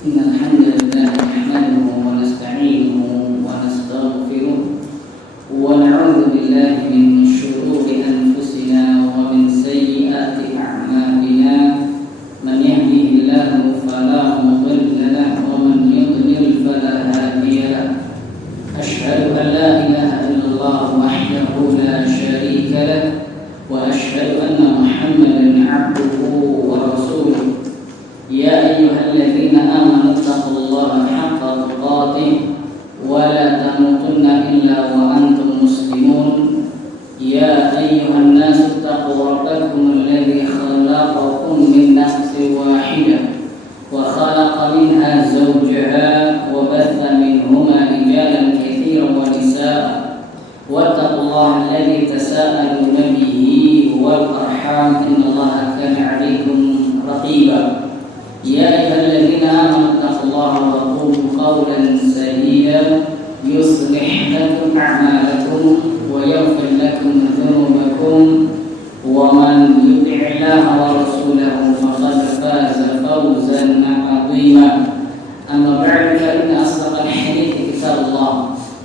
إن الحمد لله نحمده ونستعينه ونستغفره ونعوذ بالله من شرور أنفسنا ومن سيئات أعمالنا من يهده الله فلا مضل له ومن يضلل فلا هادي له أشهد أن لا إله إلا الله وحده لا شريك له وأشهد أن محمدا عبده ورسوله يا أيها الذين آمنوا اتقوا الله حق تقاته ولا تموتن إلا وأنتم مسلمون يا أيها الناس اتقوا ربكم الذي خلقكم من نفس واحدة وخلق منها زوجها وبث منهما رجالا كثيرا ونساء واتقوا الله الذي تساءلون به والأرحام إن الله كان عليكم رقيبا يا أيها الذين آمنوا اتقوا الله وقولوا قولا سديدا يصلح لكم أعمالكم ويغفر لكم ذنوبكم ومن يطع الله ورسوله فقد فاز فوزا عظيما أما بعد فإن أصدق الحديث كتاب الله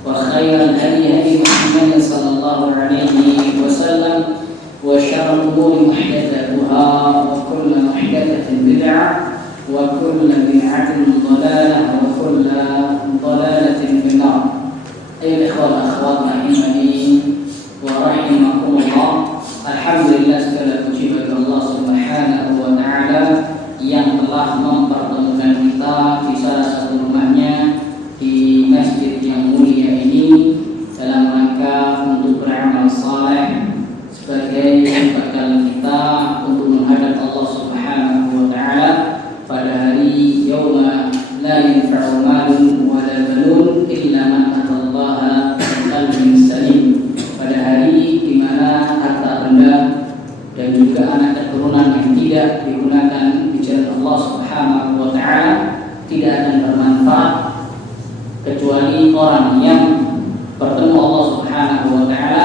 وخير الهدي هدي محمد صلى الله عليه وسلم وشر الأمور محدثاتها وكل محدثة بدعة وكل بدعة ضلالة وكل ضلالة في النار. أيها الإخوة والأخوات rahimani wa rahimakumullah. Alhamdulillah, segala puji bagi Allah Subhanahu wa taala yang telah mempertemukan kita di salah satu rumahnya di masjid yang mulia ini dalam rangka untuk beramal saleh sebagai bekal kita untuk menghadap Allah Subhanahu wa taala pada hari yauma la yanfa'u malun wa la banun illa man atallaha biqalbin salim, pada hari di mana harta benda dan juga anak keturunan yang tidak digunakan di jalan Allah Subhanahu wa taala tidak akan bermanfaat kecuali orang yang bertemu Allah Subhanahu wa taala,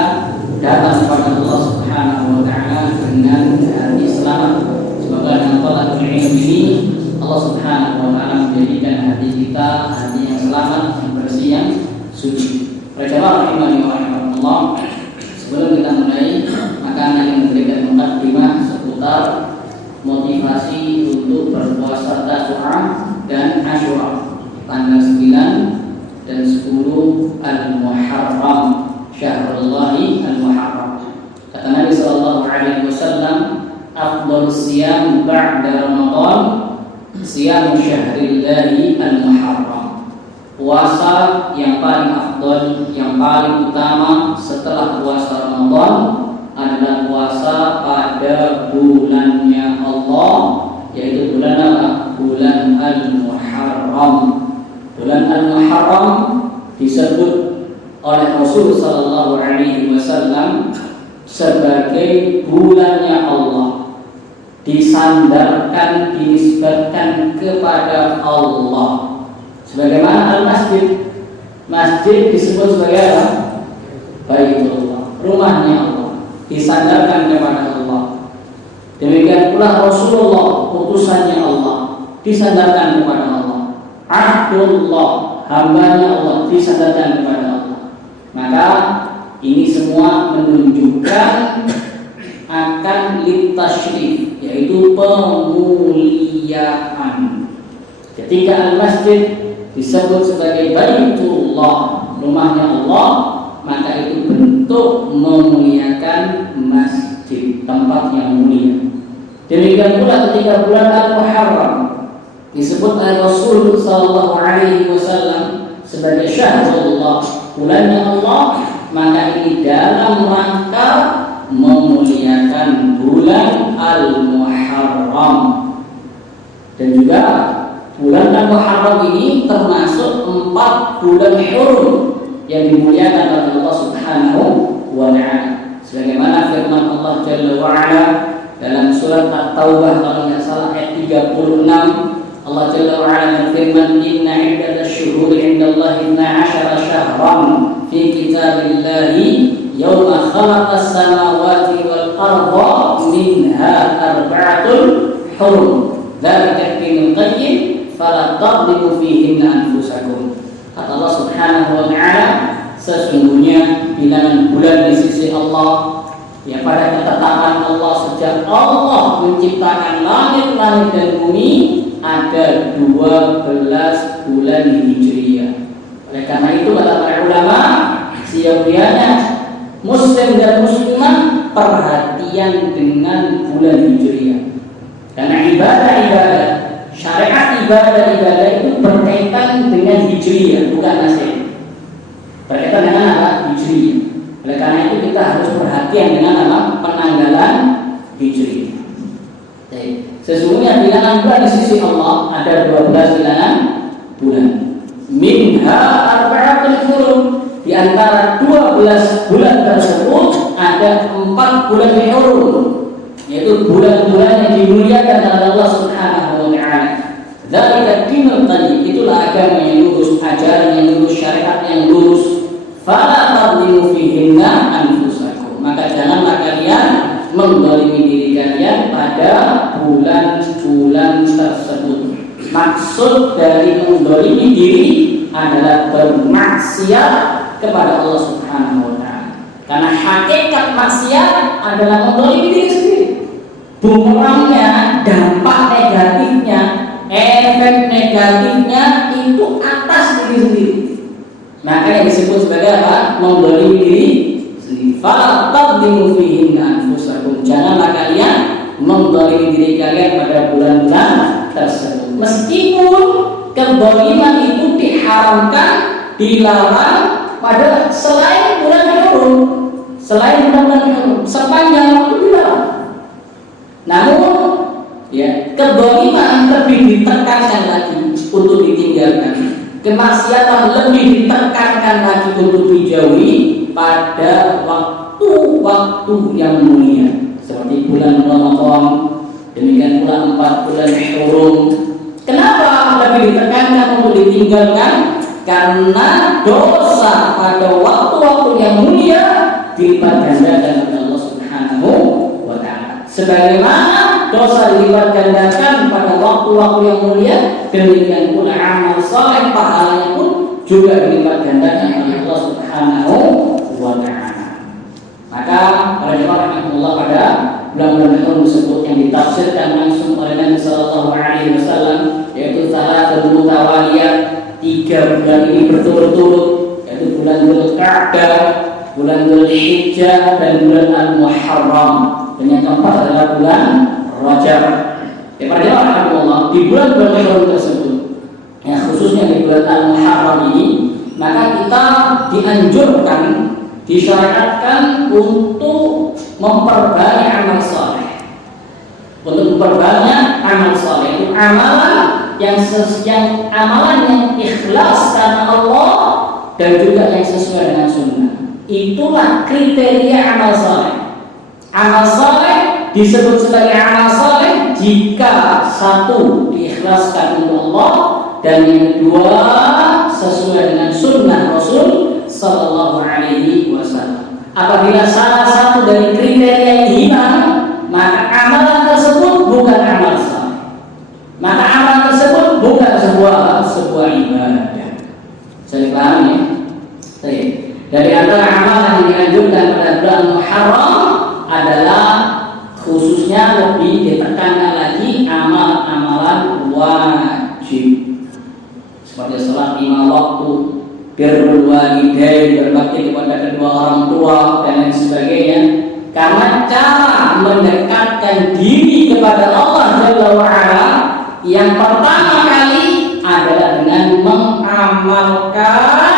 datang kepada Allah Subhanahu wa taala dengan hati selamat. Semoga dengan tolak ilmu ini Allah Subhanahu wa taala menjadikan hati kita hati yang selamat, yang bersih, yang suci. Para jamaah rahimani wa rahimakumullah, sebelum kita mulai, maka anak yang memberikan mukadimah seputar motivasi untuk berpuasa Tasu'ah dan Asyura tanggal 9 dan 10 Al-Muharram, Syahrullah Al-Muharram. Kata Nabi sallallahu alaihi wasallam, afdhalus siyam ba'da Ramadan siyam syahrillahi al-Muharram. Puasa yang paling afdal, yang paling utama setelah puasa Ramadan adalah puasa pada bulannya Allah, yaitu bulan apa? Bulan Al-Muharram. Bulan Al-Muharram disebut oleh Rasul sallallahu alaihi wasallam sebagai bulannya Allah, disandarkan, dinisbatkan kepada Allah. Sebagaimana al-masjid, masjid disebut sebagai apa? Baitullah, rumahnya Allah, disandarkan kepada Allah. Demikian pula Rasulullah, utusannya Allah, disandarkan kepada Allah. Abdullah, hambanya Allah, disandarkan kepada Allah. Maka ini semua menunjukkan akan litasyrif, yaitu pemuliaan. Ketika al-masjid disebut sebagai Baitullah, rumahnya Allah, maka itu bentuk memuliakan masjid, tempat yang mulia. Demikian pula ketika bulan Al-Muharram disebut oleh Rasul sallallahu alaihi wasallam sebagai Syahrullah, bulannya Allah, maka ini dalam rangka memuliakan bulan Al-Muharram. Dan juga bulan Al-Muharram ini termasuk 4 bulan hurum yang dimuliakan oleh Allah Subhanahu wa taala. Sebagaimana firman Allah Jalla wa ala dalam surat At-Taubah kalau tidak salah ayat 36, Allah Jalla wa ala berfirman, "Inna 'iddatash-syuhuri 'indallahi 12 syahran fi kitabillahi yawma khalaqas samawati wal arda minha arba'atun hurum. Dzalika ad-dinul qayyim fala tadlimu fihinna anfusakum. Kata Allah Subhanahu wa taala, sesungguhnya bilangan bulan di sisi Allah, ya pada ketetapan Allah sejak Allah menciptakan langit-langit dan bumi ada 12 bulan Hijriah. Oleh karena itu kata para ulama, siogianya muslim dan muslimah perhatian dengan bulan Hijriah. Karena ibadah-ibadah, syariat ibadah-ibadah itu berkaitan dengan Hijriah, bukan Masehi. Berkaitan dengan apa? Hijriah. Oleh karena itu kita harus perhatian dengan apa? Penanggalan Hijriah. Sesungguhnya bilangan bulan di sisi Allah ada 12 bilangan bulan. Minha arba'atul hurum. Di antara 12 bulan tersebut ada 4 bulan hurum, yaitu bulan-bulan yang dimuliakan oleh Allah Subhanahu wa taala. Dzalika dinul qayyim, itulah agama yang lurus, ajaran yang lurus, syariat yang lurus. Fala tadlimu fihinna anfusakum. Maka janganlah kalian menzalimi diri kalian pada bulan-bulan tersebut. Maksud dari menzalimi diri adalah bermaksiat kepada Allah Subhanahu wa taala. Karena hakikat maksiat adalah menzalimi diri sendiri. Bumerangnya, dampak negatifnya, efek negatifnya itu atas diri sendiri. Maka yang disebut sebagai apa? Menzalimi diri sendiri. Fala tadlimu fihinna anfusakum. Janganlah kalian menzalimi diri kalian pada bulan-bulan tersebut. Meskipun kezaliman itu diharamkan, dilarang pada selain bulan Muharram, selain bulan Muharram, sepanjang waktu dilarang. Namun, ya, kezaliman lebih ditekankan lagi untuk ditinggalkan. Kemaksiatan lebih ditekankan lagi untuk dijauhi pada waktu-waktu yang mulia, seperti bulan Ramadan, demikian pula 4 bulan Muharram. Kenapa lebih ditekankan untuk ditinggalkan? Karena dosa pada waktu-waktu yang mulia dilipat gandakan oleh Allah Subhanahu wa taala. Sebagaimana dosa dilipat gandakan pada waktu-waktu yang mulia, demikian pula amal saleh pahalanya pun juga dilipat gandakan oleh Allah Subhanahu wa taala. Maka para jemaah rahimakumullah, pada bulan-bulan itu disebut yang ditafsirkan langsung oleh Nabi sallallahu alaihi wasallam, yaitu salatul mutawaliyah, 3 bulan ini berturut-turut, yaitu bulan Dzulqa'dah, bulan Dzulhijjah, dan bulan Al-Muharram. Dan yang keempat adalah bulan Rajab. Ya para jemaah rahimakumullah, di bulan-bulan tersebut, ya khususnya di bulan Al-Muharram ini, maka kita dianjurkan, disyariatkan untuk memperbanyak amal saleh. Untuk memperbanyak amal saleh, itu amalan yang ikhlas karena Allah dan juga yang sesuai dengan sunnah. Itulah kriteria amal saleh. Amal saleh disebut sebagai amal saleh jika satu diikhlaskan untuk Allah dan yang kedua sesuai dengan sunnah Rasul sallallahu alaihi wasallam. Apabila salah satu dari kriteria ini hilang, maka amalan tersebut bukan amal saleh. Maka amal tersebut bukan sebuah ibadah. Saya paham ya? Dari antara amalan yang dianjurkan pada bulan Muharram adalah khususnya lebih ditekankan lagi amal-amalan wajib, seperti salat 5 waktu, birrul walidain, berbakti kepada kedua orang tua dan lain sebagainya. Karena cara mendekatkan diri kepada Allah Jalla wa Ala yang pertama kali adalah dengan mengamalkan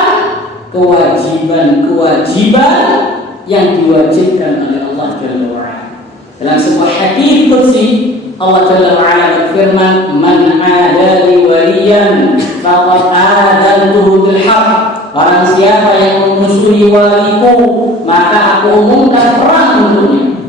kewajiban-kewajiban yang diwajibkan oleh Allah Jalla wa Ala. Dalam sebuah hadis qudsi, Allah Jalla wa Ala berfirman, "Man 'adali waliyan faqad adantuhu bil haqq." Barang siapa yang memusuhi waliku, maka aku umumkan perang untuknya.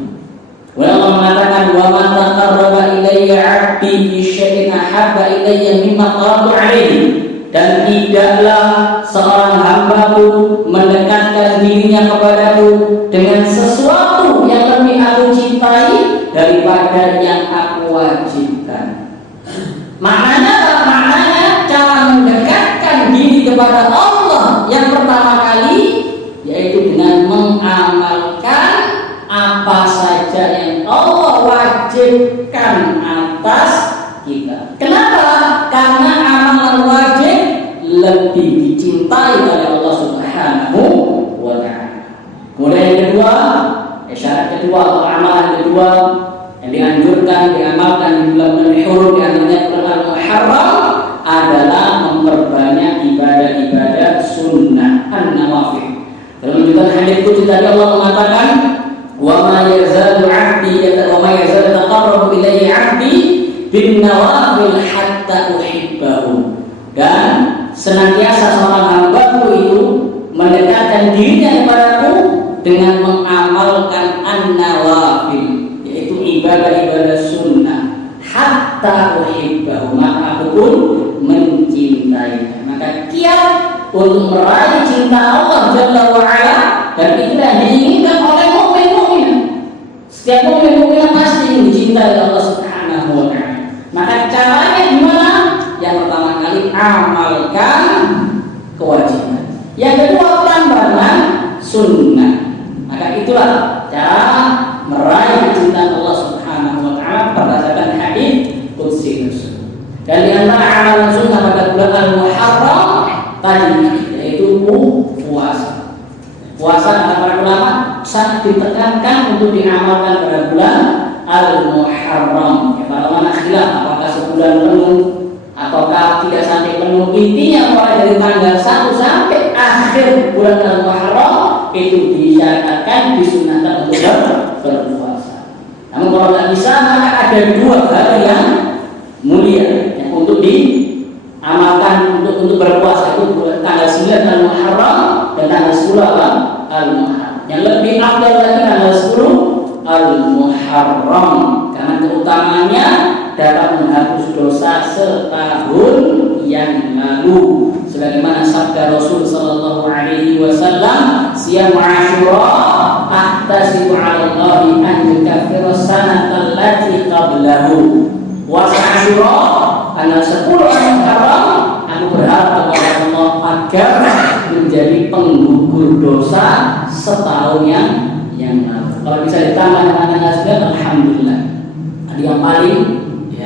Allah mengatakan, "Wa man taqarraba ilayya 'abdi bi syai'in ahabba ilayya mimma qaratu 'alaihi." Dan tidaklah seorang hambaku mendekatkan dirinya kepadaku dengan sesuatu yang lebih aku cintai daripada yang aku wajibkan. Maknanya apa? Maknanya cara mendekatkan diri kepada Allah yang pertama kali yaitu dengan mengamalkan apa saja yang Allah wajibkan atas kita. Kenapa? Karena amalan wajib lebih dicintai oleh Allah Subhanahu wa ta'ala. Kemudian yang kedua, syarat kedua atau amalan kedua yang dianjurkan diamalkan di bulan Al-Hurum di antaranya bulan Al-Muharram adalah memperbanyak ibadah-ibadah sunnah an-nawafil. Dalam lanjutan hadis itu tadi Allah mengatakan, "Wa ma yazalu 'abdi wa ma yazalu taqarrabu ilayya 'abdi bin nawafil hatta uhibbahu." Dan senantiasa seorang hamba-Ku itu mendekatkan dirinya kepadaku dengan mengamalkan an-nawafil, yaitu ibadah-ibadah sunnah, hatta uhibbahu, maka aku pun mencintainya. Maka kiat untuk meraih cinta Allah Jalla wa'ala, dan itu yang diinginkan oleh mukmin-mukmin. Setiap mukmin-mukmin pasti dicintai Allah Subhanahu wa ta'ala. Maka caranya gimana? Yang pertama kali amalkan kewajiban. Yang kedua pelan-pelan sunnah. Maka itulah cara meraih kecintaan Allah Subhanahu wa ta'ala berdasarkan hadis qudsi tersebut. Dan di antara amalan sunnah pada bulan Al-Muharram tadi yaitu puasa. Puasa kata para ulama sangat ditekankan untuk diamalkan pada bulan Al-Muharram. Ya, para ulama khilaf apakah sebulan penuh ataukah tidak sampai penuh. Intinya mulai dari tanggal 1 sampai akhir bulan Al-Muharram itu disyaratkan disunahkan untuk berpuasa. Namun kalau tidak bisa, maka ada 2 hari yang mulia yang untuk diamalkan untuk berpuasa, itu tanggal 9 Al-Muharram dan tanggal 10 Al-Muharram. Yang lebih afdal lagi tanggal 10 Al-Muharram karena keutamaannya dapat menghapus dosa setahun yang lalu. Sebagaimana sabda Rasul sallallahu alaihi wasallam, "Siyam Asyura ahtasibu 'ala Allahi an yukaffira sanata allati qablahu." Puasa Asyura tanggal 10 Muharram, aku berharap kepada Allah agar menjadi penggugur dosa setahun yang lalu. Kalau bisa ditambah dengan tanggal 9, alhamdulillah. Ada yang paling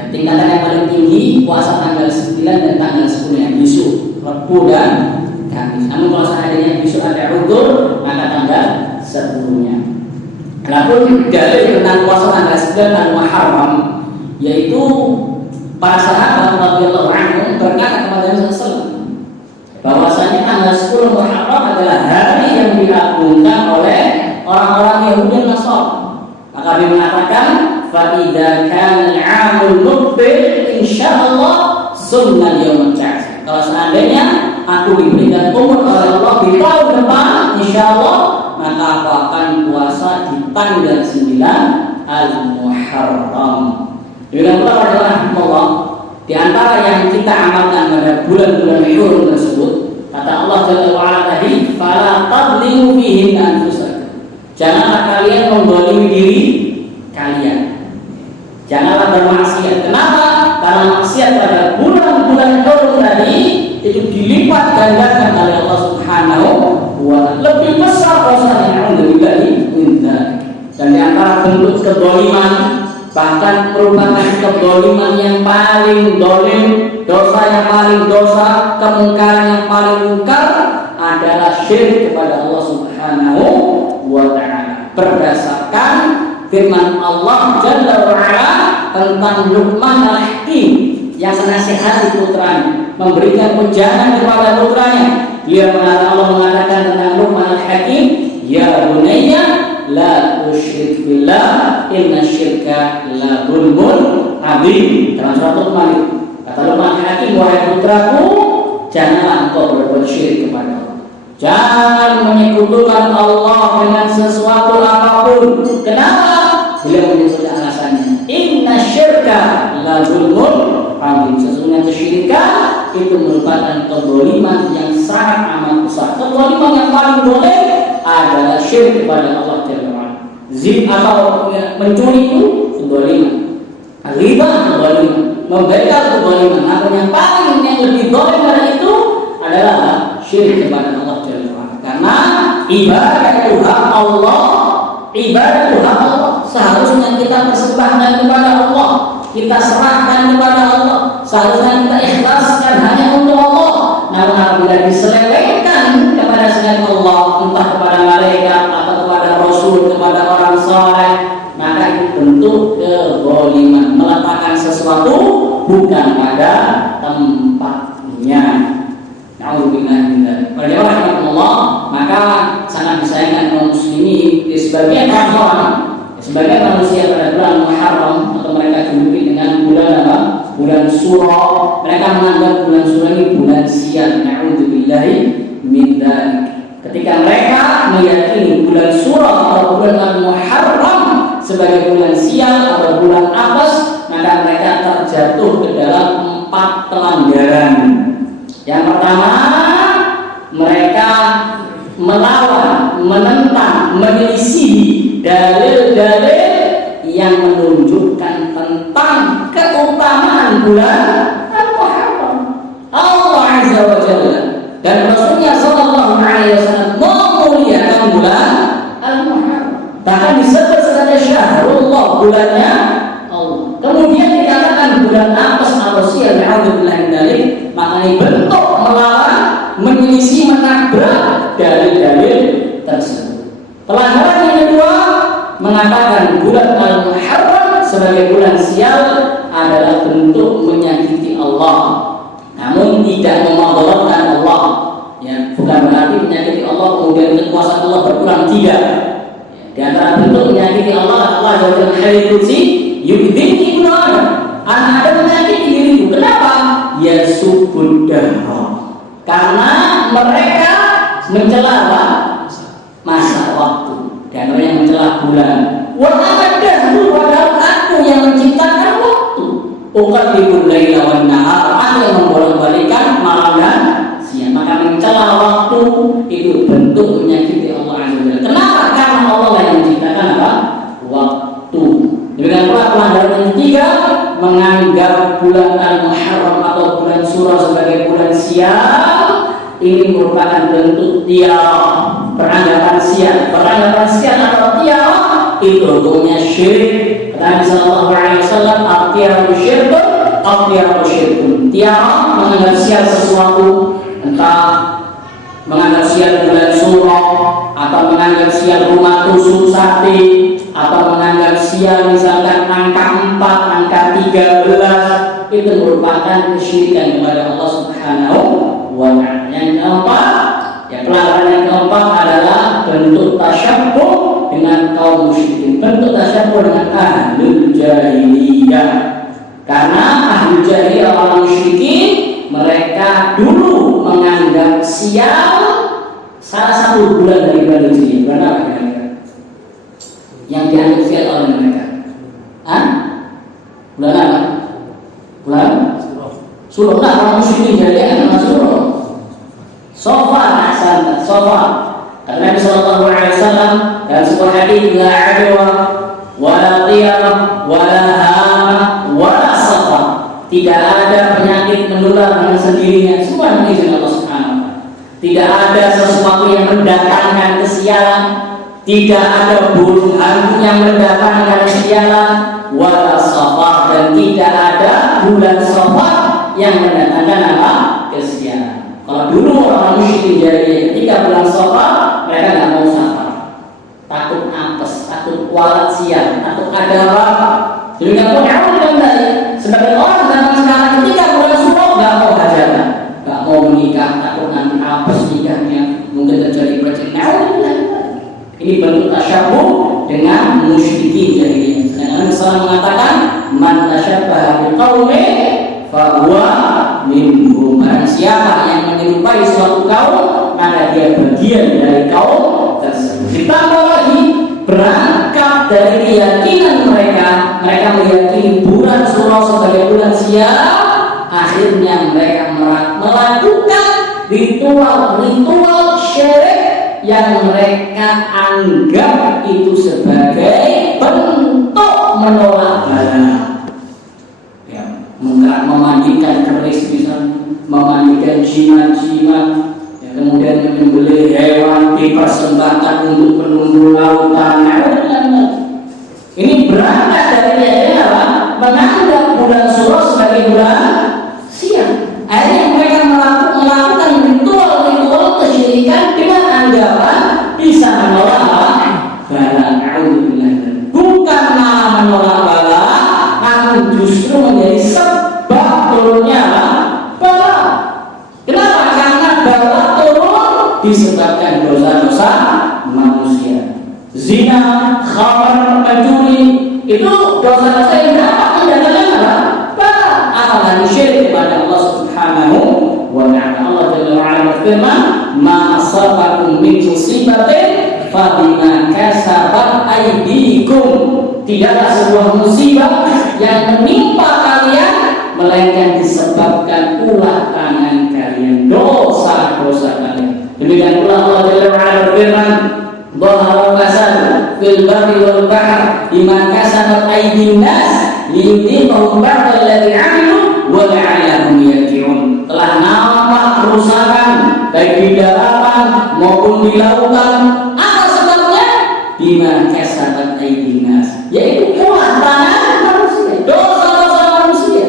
tingkatan yang paling tinggi puasa tanggal 9 dan tanggal 10 yang besok, Rabu dan Kamis. Namun kalau seandainya besok ada udzur, maka tanggal 10-nya. Adapun dalil tentang puasa tanggal 9 Al-Muharram yaitu para sahabat radhiyallahu anhum berkata kepada Nabi sallallahu alaihi wasallam bahwasanya tanggal 10 Muharram adalah hari yang diagungkan oleh orang-orang Yahudi dan Nasrani. Maka dia mengatakan, "Fa'idza kana al-'amul muqbil insyaallah sunnah yaumul jumu'ah." Kalau seandainya aku diberikan umur oleh Allah di tahun depan, insyaallah, maka aku akan puasa di tanggal 9 Al-Muharram. Demikian pula pada rahmatullah, di antara yang kita amalkan pada bulan-bulan Hurum tersebut, kata Allah Jalla wa'ala tadi, "Fala tadlimu fihin anfusakum." Janganlah kalian menzalimi diri kalian. Janganlah bermaksiat. Kenapa? Karena maksiat pada bulan-bulan Hurum tadi itu dilipat gandakan oleh Allah Subhanahu wa ta'ala. Lebih besar dosanya, alhamdulillah. Dan di antara bentuk kezaliman, bahkan merupakan kezaliman yang paling zalim, dosa yang paling dosa, kemungkaran yang paling mungkar adalah syirik kepada Allah Subhanahu wa ta'ala. Berdasarkan firman Allah Jalla wa'ala tentang Luqman al-Hakim yang menasihati putranya, memberikan ujangan kepada putranya. Allah mengatakan tentang Luqman al-Hakim, "Ya bunayya la tusyrik billah inna syirka la zulmun adzim." Dalam surat Luqman, kata Luqman al-Hakim, "Wahai putraku, janganlah engkau berbuat syirik kepada Allah. Jangan menyekutukan Allah dengan sesuatu apapun." Kenapa? Beliau menyebutkan alasannya, "Inna syirka la zulmun adzim." Sesungguhnya kesyirikan itu merupakan kezaliman yang sangat amat besar. Kezaliman yang paling boleh adalah syirik kepada Allah Jalla wa'ala. Zina atau mencuri itu kezaliman, riba kezaliman, membela kezaliman. Namun yang lebih zalim dari itu adalah syirik kepada Allah Jalla wa'ala. Karena ibadah itu hak Allah, ibadah itu hak Allah. Seharusnya kita persembahkan kepada Allah, kita serahkan kepada Allah. Seharusnya kita ikhlaskan hanya untuk Allah. Namun apabila diselewengkan kepada selain Allah, entah kepada malaikat atau kepada Rasul, kepada orang saleh, maka itu bentuk kezaliman, meletakkan sesuatu bukan pada tempatnya. Na'udzubillah min dzalik. Rahimahullah, maka sangat disayangkan kaum muslimin di sebagian orang, sebagian manusia pada bulan Muharram atau mereka juluki dengan bulan apa? Bulan Suro. Mereka menganggap bulan Suro ini bulan sial. Na'udzubillah min dzalik. Ketika mereka meyakini bulan Suro atau bulan Muharram sebagai bulan sial atau bulan apes, maka mereka terjatuh ke dalam 4 pelanggaran. Yang pertama, mereka melawan, menentang, menyelisihi dalil-dalil yang menunjukkan tentang keutamaan bulan Al-Muharram. Allah Azza wa Jalla dan Rasulnya Sallallahu Alaihi Wasallam memuliakan bulan Al-Muharram. Bahkan disebut sebagai syahrullah, bulannya Allah. Kemudian dikatakan bulan apes atau sial, na'udzubillah min dzalik. Maka ini bentuk melawan, menyelisih, menabrak dalil-dalil tersebut. Pelanggaran yang kedua, mengatakan bulan Al-Muharram sebagai bulan sial adalah bentuk menyakiti Allah, namun tidak memadharatkan Allah. Ya, bukan berarti menyakiti Allah kemudian kekuasaan Allah berkurang, tidak. Di antara bentuk menyakiti Allah dalam hadits qudsi, yu'dhini ibnu Adam, anak Adam menyakiti diriku. Kenapa? Ya subuddahra, karena mereka mencela masa waktu dan mereka mencela bulan. Wa amadahru, padahal aku yang menciptakan waktu. Uqallibul laila wan nahar, aku yang membolak-balikkan malam dan siang. Maka mencela waktu itu bentuk menyakiti Allah Azza wa Jalla. Kenapa? Karena Allah yang menciptakan apa? Waktu. Demikian pula pelanggaran yang ketiga, menganggap bulan Al-Muharram atau bulan Suro sebagai bulan sial. Ini merupakan bentuk tiarah, peranggapan sial. Peranggapan sial atau tiarah itu hukumnya syirik. Nabi Sallallahu Alaihi Wasallam, "At-tiaratu syirkun, at-tiaratu syirkun." Tiarah menganggap sial sesuatu, entah menganggap sial bulan Suro, atau menganggap sial rumah tusuk sate, atau menganggap sial misalkan angka 4, angka 13, itu merupakan kesyirikan kepada Allah Subhanahu wa ta'ala. Yang keempat, ya pelanggaran yang keempat adalah bentuk tasyabbuh dengan kaum musyrikin, bentuk tasyabbuh dengan ahlul jahiliyah. Karena ahlul jahiliyah, orang musyrikin, mereka dulu menganggap sial salah satu bulan dari bulan Hijriah. Bulan apa kira-kira yang dianggap sial oleh mereka? Bulan apa? Bulan Suro. Nah, orang musyrikin jahiliyah nama Suro. Safar, Safar. Karena Nabi Sallallahu Alaihi Wasallam dalam sebuah hadis, la adwa, wala tiyarah, wala hama, wala safar. Tidak ada penyakit menular dengan sendirinya, semua dengan izin Allah Subhanahu wa ta'ala. Tidak ada sesuatu yang mendatangkan kesialan, tidak ada burung hantu yang mendatangkan kesialan, wala safar, dan tidak ada bulan Safar yang mendatangkan apa? Kesialan. Kalau dulu orang musyrik jahiliyah ketika bulan Safar, mereka nggak mau safar, takut apes, takut kualat siang, takut ada apa. Jadi nggak mau nyamuk dari sebagai orang zaman sekarang ketika bulan Suro nggak mau hajatan, nggak mau menikah, takut nanti apes nikahnya, mungkin terjadi perceraian. Ini bentuk tasyabbuh dengan musyrikin jahiliyah. Nabi SAW mengatakan, man tasyabbaha biqaumin fahuwa minhum. Siapa yang menyerupai suatu kaum, maka dia bagian dari kaum tersebut. Ditambah lagi, berangkat dari keyakinan mereka meyakini bulan Suro sebagai bulan sial, akhirnya mereka melakukan ritual syirik yang mereka anggap itu sebagai bentuk menolak bala. Ya, memandikan keris misalnya, memandikan jimat-jimat, ya, kemudian menyembelih hewan dipersembahkan untuk penumbuh lautan. Ini berangkat dari apa? Menganggap bulan Syuro sebagai bulan siang. Akhirnya mereka melakukan ritual kesyirikan dengan anggapan bisa menolak bala. Bukan malah menolak bala, namun justru menjadi sebab turunnya bala. Kenapa? Karena bala turun disebabkan dosa-dosa manusia. Zina, khamar, mencuri, itu dosa-dosa yang dapat mendatangkan apa? Bala. Apalagi syirik kepada Allah Subhanahu wa ta'ala. Allah Jalla wa ala berfirman, "Ma asabakum min musibatin fa bima kasabat aydikum." Tidaklah sebuah musibah yang menimpa kalian melainkan disebabkan ulah tangan kalian, dosa-dosa kalian. Demikian pula Allah Jalla wa ala berfirman, "Dhahara fasad fil barri wal bahr bima kasabat aydin nas liyudhiqahum ba'dal ladzi 'amilu wa la'allahum yarji'un." Telah nampak kerusakan baik di daratan maupun di lautan. Apa sebabnya? Bima kasabat aydin nas, yaitu ulah tangan manusia, dosa-dosa manusia.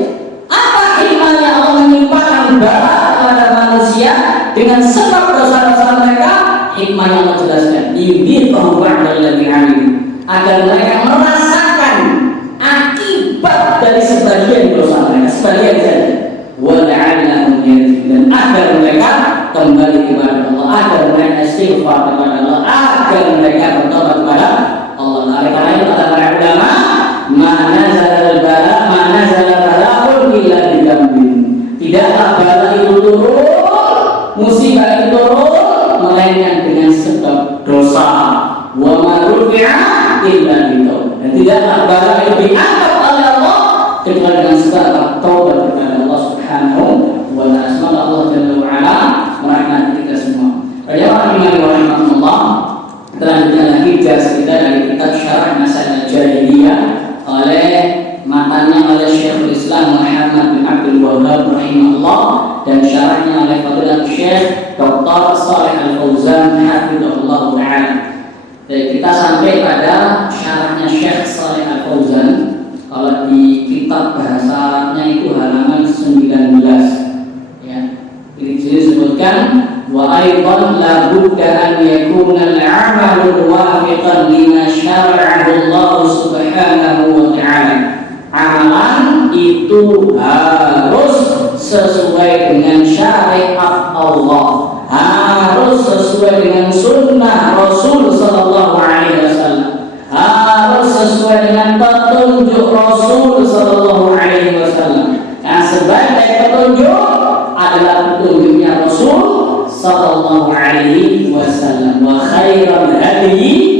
Apa hikmahnya Allah menimpakan bala kepada manusia dengan sebab dosa-dosa mereka? Hikmahnya Allah jelaskan, yudhiqahum ba'dal ladzi 'amilu, agar mereka merasakan akibat dari sebagian dosa mereka, sebagian saja. Wa la'allahum yarji'un, agar mereka kembali kepada Allah, agar mereka istighfar kepada Allah, agar mereka bertobat kepada Allah. Oleh karena itu kata para ulama, mana nazal bala'un illa bidambin. Tidaklah bala itu turun, musibah itu turun, melainkan dengan sebab dosa. Wa ma rufi'a illa bitaubah. Dan tidaklah bala itu diangkat oleh Allah kecuali dengan sebab taubat kepada Allah Subhanahu wa ta'ala. Semoga Allah Jalla wa ala merahmati kita semua. Rahimahullah. Selanjutnya lagi jas kita dari kitab Syarah Masail Jahiliyah oleh matanya oleh Syekhul Islam Muhammad bin Abdul Wahhab rahimahullah, dan syarahnya oleh Fadilatul Syekh Dr. Shalih Al-Fauzan hafizahullah ta'ala. Jadi kita sampai pada syarahnya Syekh Shalih Al-Fauzan. Kalau di kitab bahasa Arabnya itu halaman 19, ya. Ini disebutkan wa aidan la budda an yakuna al-'amalu muwafiqan lima syara'ahu Allah Subhanahu wa ta'ala. Amalan itu harus sesuai dengan syariat Allah, harus sesuai dengan sunnah Rasul sallallahu alaihi wasallam, harus sesuai dengan petunjuk Rasul sallallahu alaihi wasallam. Nah, sebagai petunjuk adalah petunjuknya Rasul sallallahu alaihi wasallam. Wa khairal hadi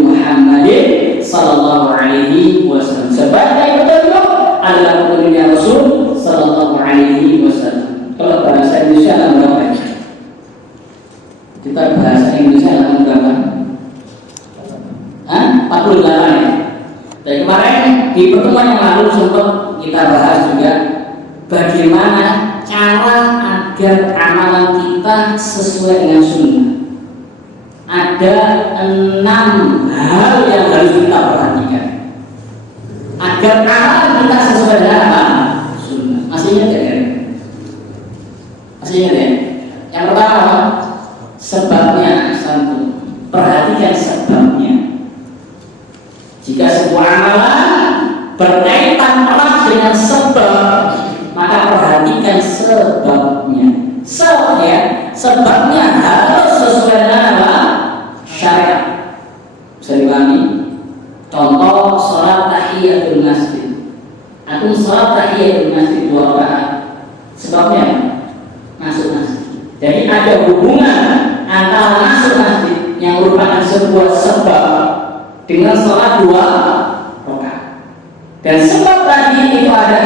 Muhammadin sallallahu alaihi wasallam. Sebagai petunjuk adalah petunjuknya Rasul sallallahu alaihi wasallam. Kalau bahasa Indonesia dalam berapa? Kita bahasa Indonesia dalam berapa? 48 ya. Dari kemarin di pertemuan yang lalu sempat kita bahas juga bagaimana cara agar amalan kita sesuai dengan sunnah. Ada 6 hal yang harus kita perhatikan agar amalan kita sesuai dengan apa? Sunnah. Masih ingat ya? Masih ingat ya? Yang pertama, sebabnya. Satu, perhatikan sebabnya. Jika sebuah amalan berkaitan erat dengan sebab, maka perhatikan sebabnya. Sebabnya harus sesuai dengan apa? Syariat. Bisa dipahami? Contoh sholat tahiyatul masjid. Aku sholat tahiyatul masjid 2 rakaat. Sebabnya masuk masjid. Jadi ada hubungan antara masuk masjid yang merupakan sebuah sebab dengan sholat 2 rakaat. Dan sebab tadi itu ada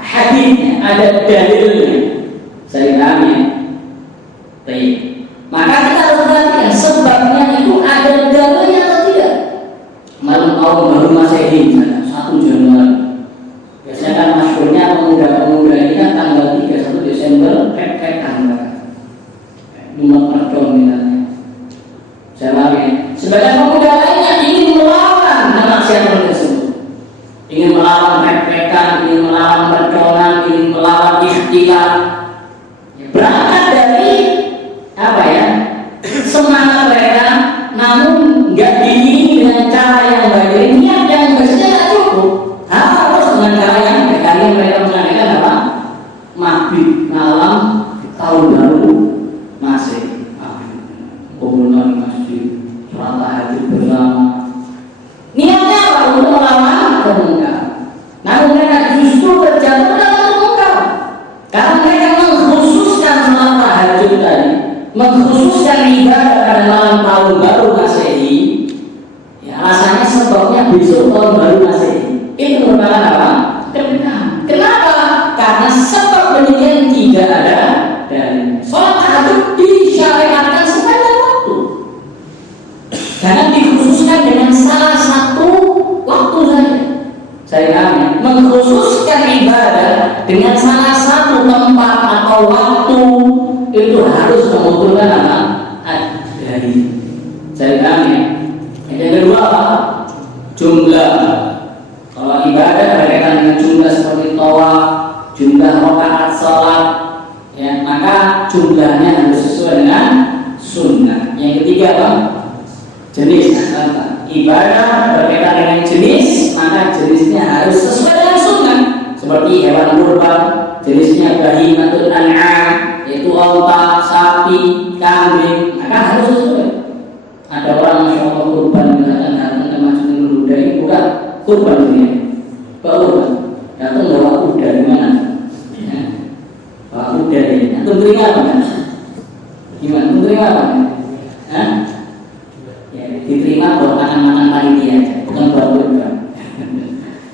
hadisnya, ada dalilnya. Saya paham ya. Baik. Maka kita harus perhatikan sebabnya itu ada dalilnya atau tidak. Malam tahun baru Masehi, 1 Januari. Biasanya kan masyhurnya pemuda-pemuda ingin melawan rek-rekan, ingin melawan perconan, ingin melawan ikhtilaf. Berangkat dari apa ya? Semangat mereka, namun nggak diiringi dengan cara yang baik. Niat yang biasanya nggak cukup. Harus dengan cara yang baik. Kali mereka mengadakan apa? Mabit malam tahun baru Masehi. Kumpulan masjid, sholat tahajud bersama. Niatnya apa? Untuk melawan kemungkaran. Namun mereka justru terjatuh dalam kemungkaran. Karena mereka mengkhususkan sholat tahajud tadi, mengkhususkan ibadah pada malam tahun baru Masehi. Ya, rasanya sebabnya besok tahun baru Masehi. Itu merupakan apa? Kebenaran. Kenapa? Karena sebab demikian tidak ada dan sholat tahajud disyariatkan sepanjang waktu. Jangan dikhususkan dengan salah satu waktu saja. Saya kami mengkhususkan ibadah dengan salah satu tempat atau waktu itu harus mengumpulkan apa? Dari saya kami. Yang kedua apa? Jumlah. Kalau ibadah berkaitan dengan jumlah seperti tawaf, jumlah rakaat salat, ya, maka jumlahnya harus sesuai dengan sunnah. Yang ketiga apa? Jenis. Ibadah berkaitan dengan jenis, maka jenisnya harus sesuai dengan sunnah. Seperti hewan kurban, jenisnya bahimatul an'am, yaitu onta, sapi, kambing, maka harus sesuai. Ada orang masya Allah kurban misalkan datang ke masjid Al-Huda ini bukan kurban ini, kurban datang bawa kuda di mana? Ya. Bawa kuda ini, atau terima apa? Gimana? Terima apa? Hah? Ya, diterima buat makan-makan panitia aja, bukan buat kurban.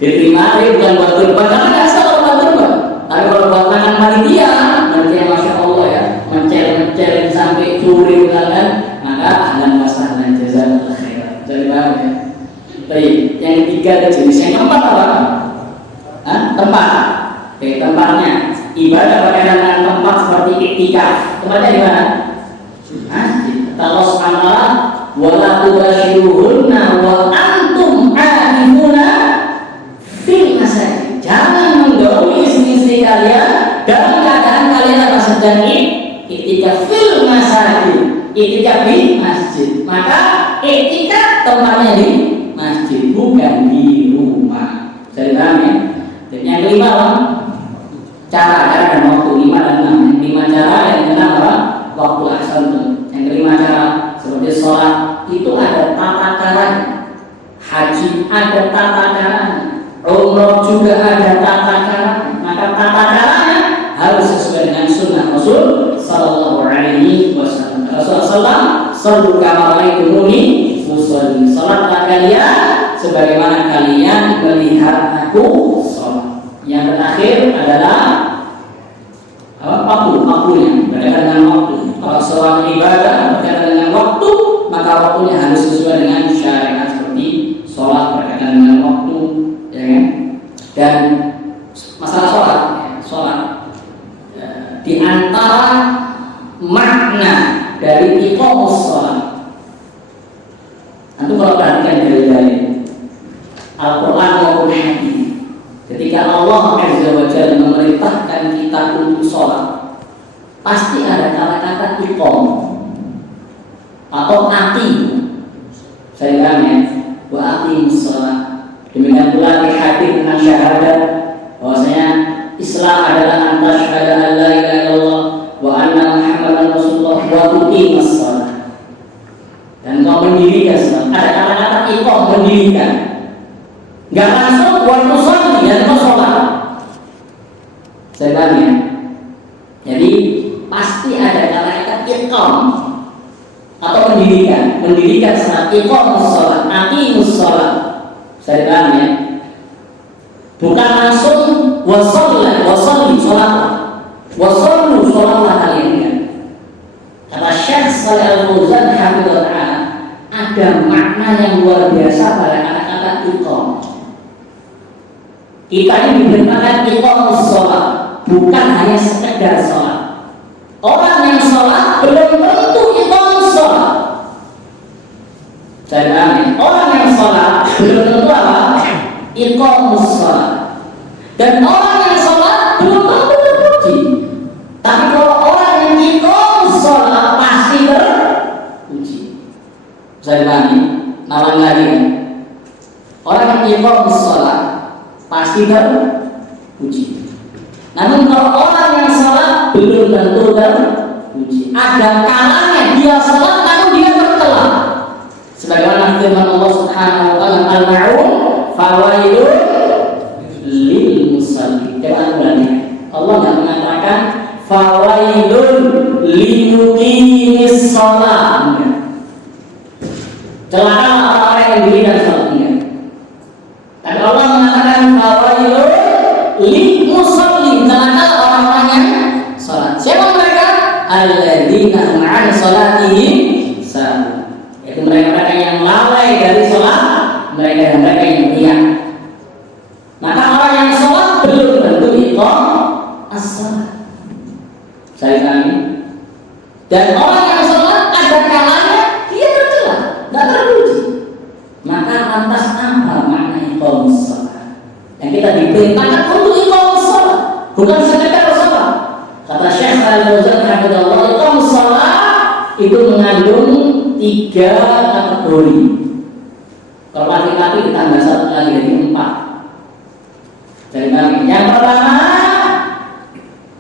Diterima tapi bukan buat kurban, karena nggak salah buat kurban. Tapi kalau buat makan panitia, nanti masya Allah ya, mencel sampai sore misalkan, maka ahlan wa sahlan jazakallahu khairan. Jadi paham ya? Baik, yang ketiga ada jenis. Yang keempat apa? Hah? Tempat. Oke, tempatnya ibadah berkaitan dengan tempat seperti iktikaf. Tempatnya di mana? Masjid. Allah Subhanahu wala tubashiruhunna wa antum aakifuna fil masajid. Jangan menggauli istri-istri kalian dalam keadaan kalian apa sedang iktikaf fil masajid. Iktikaf di masjid. Maka iktikaf tempatnya di masjid, bukan di rumah. Saya paham ya? Yang kelima apa? Cara dan waktu 5 dan 6. 5 cara, yang keenam apa? Waktu asal. Yang kelima cara seperti sholat itu ada tata caranya. Haji ada tata caranya. Umroh juga ada tata caranya. Maka tata caranya harus sesuai dengan sunnah Rasul Sallallahu Alaihi Wasallam. Rasulullah Sallallahu Alaihi Wasallam. Salatlah kalian sebagaimana kalian melihat aku salat. Yang terakhir adalah waktunya berkaitan dengan waktu. Kalau seorang ibadah berkaitan dengan waktu, maka waktunya harus sesuai dengan syariat seperti sholat berkaitan dengan waktu, ya kan? Dan masalah sholat di antara makna dari iqamus sholat. Nanti kalau perhatikan dari Al-Quran maupun hadis, ketika Allah Azza wa Jalla memerintahkan kita untuk sholat, pasti ada kata-kata iqam atau ati. Saya bilang ya, wa aqimus sholat. Demikian pula di hadis tentang syahadat, bahwasanya Islam adalah anta syahada an la ilaha illallah wa anna Muhammadan Rasulullah wa tuqimus sholat. Dan kau mendirikan sholat. Ada kata-kata iqam, mendirikan. Gak langsung waktu sholat dan kau sholat. Saya tanya. Jadi pasti ada kata-kata iqam atau mendirikan sholat. Iqamus sholat, aqimus sholat. Saya tanya. Bukan langsung wasalli sholat. Wasallu sholatlah kalian. Kata Syekh Shalih Al-Fauzan hafizahullah, ada makna yang luar biasa pada kata-kata iqam. Kita ini diberitakan iqamus sholat, bukan hanya sekedar sholat. Orang yang sholat belum tentu iqamus sholat. Saya paham, orang yang sholat belum tentu apa? iqamus shalah. Dan orang yang sholat belum tentu terpuji. Tapi kalau orang yang iqamus shalah pasti terpuji. Bisa dipahami? Nawan lagi ya. Orang yang iqamus shalah pasti terpuji. Namun kalau orang yang sholat belum tentu terpuji. Ada kalanya dia sholat namun dia tercela. Sebagaimana firman Allah Subhanahu wa taala, al-ma'un fawailun lil musallin. Allah tidak mengatakan fawailun limuqimis shalah. Celaka orang-orang yang berikan salatnya. Dan Allah mengatakan fawailun lil musallin. Celaka orang-orang yang salat. Siapa mereka? Alladzina hum 'an salatihim sahun. Yaitu mereka yang lalai dari salat, mereka yang diam. Maka orang yang sholat belum tentu iqamus shalah. Saya kami. Dan orang yang sholat ada kalanya dia tercela, tidak terpuji. Maka lantas apa makna iqamus shalah? Yang kita diperintahkan untuk iqamus shalah, bukan sekedar sholat. Kata Syekh Al-Fauzan rahimahullah, iqamus shalah itu mengandung 3 kategori. Kalau laki-laki ditambah 1 lagi jadi 4. Yang pertama,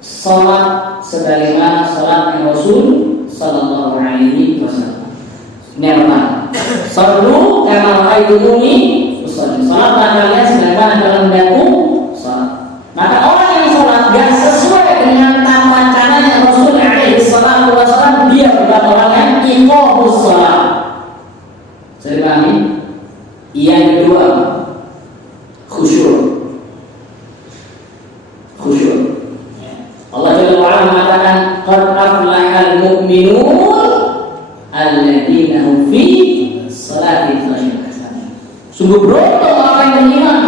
sholat sebagaimana sholat Rasul Sallallahu Alaihi Wasallam. Ini yang pertama. Sallu kama ra'aitumuni usolli. Sholat kalian sebagaimana dalam melihatku sholat. Maka orang yang sholat gak sesuai dengan tata caranya Rasul Alaihi Wasallam, dia bukan orang yang iqamus sholat. Saya pahami? Yang kedua, khusyuk. Allah Jalla wa Ala mengatakan qad aflahal mu'minun alladzina hum fi shalatihim khashi'un. Sungguh beruntung orang yang beriman.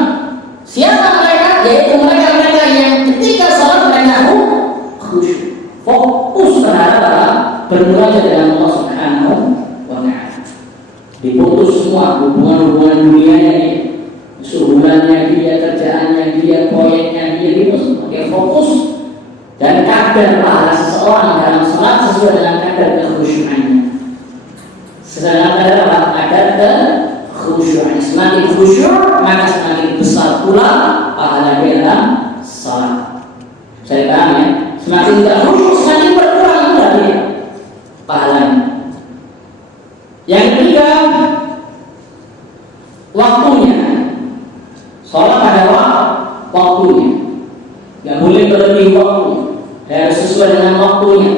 Siapa mereka? Yaitu mereka yang ketika salat mereka khusyuk, fokus terhadap berdoa dengan Allah Subhanahu wa taala. Diputus semua hubungan dunianya dia, suhulannya dia, kerjaannya dia, proyeknya dia, dia fokus. Dan kadar pahala seseorang dalam salat sesuai dengan kadar kekhusyukannya. Sesuai dengan kadar kekhusyukan. Semakin khusyuk maka semakin besar pula pahala dia dalam salat. Saya paham ya. Semakin tidak khusyuk semakin berkurang pula dia pahalanya. Yang ketiga, waktunya. Salat pada waktunya. Tidak boleh berlebih waktu. Harus sesuai dengan waktunya.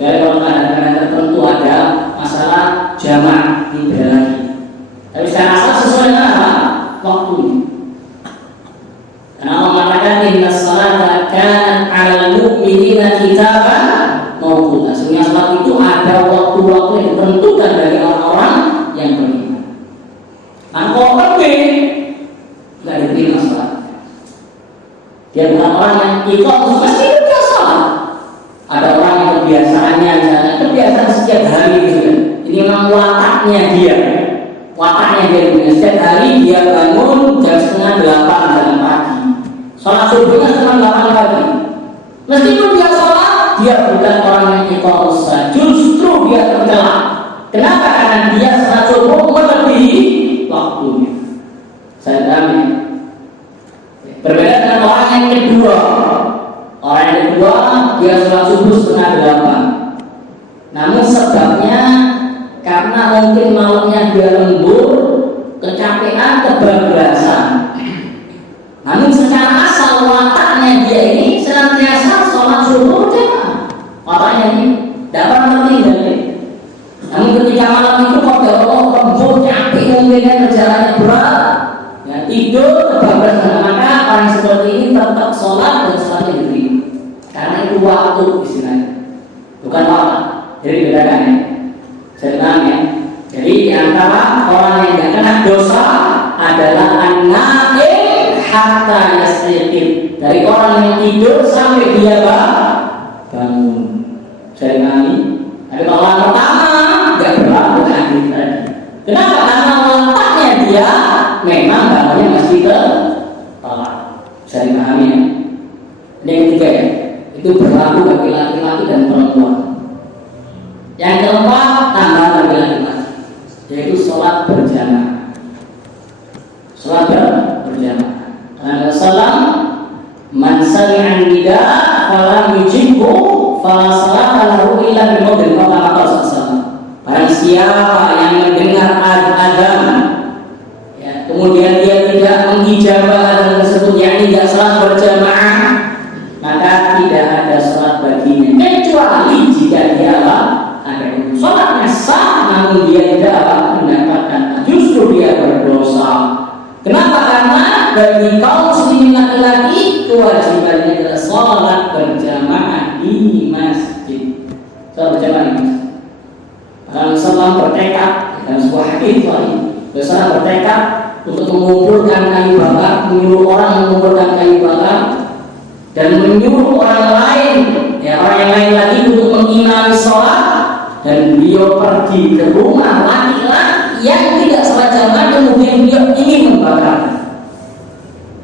Jadi kalau kadang-kadang tertentu ada masalah jamak tidak lagi. Tapi secara asal sesuai dengan apa? Waktunya. Karena Allah mengatakan inna salata kanat 'alal mu'minina kitaban mawquta. Sesungguhnya salat itu ada waktu-waktu yang ditentukan bagi orang-orang yang beriman. Nah, kalau lebih tidak diterima salat. Dia bukan orang yang iqamus, mesti dia salat. Ada orang yang kebiasaannya, misalnya kebiasaan setiap hari gitu kan. Ini memang wataknya dia punya. Setiap hari dia bangun jam 7:30 dalam pagi. Sholat subuhnya 7:30 pagi. Meskipun dia sholat, dia bukan orang yang iqamus, justru dia tercela. Kenapa? Karena dia sholat subuh melebihi waktunya. Saya paham. Berbeda dengan orang yang kedua. Orang yang kedua dia sholat subuh 7:30. Namun sebabnya karena mungkin malamnya dia lembur, kecapean, kebablasan. Namun secara asal wataknya dia ini senantiasa sholat subuh jamaah. Wataknya ini dapat tertinggal. Namun ketika malam itu kok lembur, capek, mungkin kerjaannya berat, ya, tidur, kebablasan, maka orang seperti ini tetap sholat dan sholatnya diterima. Karena itu waktu istilahnya, bukan waktu. Jadi bedakan ya. Saya ya. Jadi di antara orang yang tidak kena dosa adalah an-naim hatta yastayqin. Dari orang yang tidur sampai dia bangun. Saya pahami. Tapi kalau orang pertama tidak berlaku hadis tadi. Kenapa? Karena wataknya dia memang bangunnya masih tertolak. Bisa dipahami ya? Ini yang ketiga ya, itu berlaku bagi laki-laki dan perempuan. Yang keempat, tambahan bagi laki-laki, yaitu sholat berjamaah. Sholat berjamaah. Karena Rasulullah man sami'an nida falam yujibhu fala salata lahu illa bi mawdin kama qala sallallahu. Barang siapa yang mendengar adzan ya, kemudian dia tidak mengijabah adzan tersebut, yakni tidak salat berjamaah, maka tidak ada salat baginya, kecuali jika dia ada salatnya sah namun dia tidak mendapatkan, justru dia berdosa. Kenapa? Karena bagi kaum muslimin laki-laki kewajibannya adalah sholat berjamaah di masjid. Sholat berjamaah di masjid. Rasulullah bertekad dalam sebuah hadis lain, Rasulullah bertekad untuk mengumpulkan kayu bakar, menyuruh orang mengumpulkan kayu bakar dan menyuruh orang lain, ya orang yang lain lagi untuk mengimami sholat, dan beliau pergi ke rumah laki-laki yang tidak sholat jamaah, kemudian beliau ingin membakar.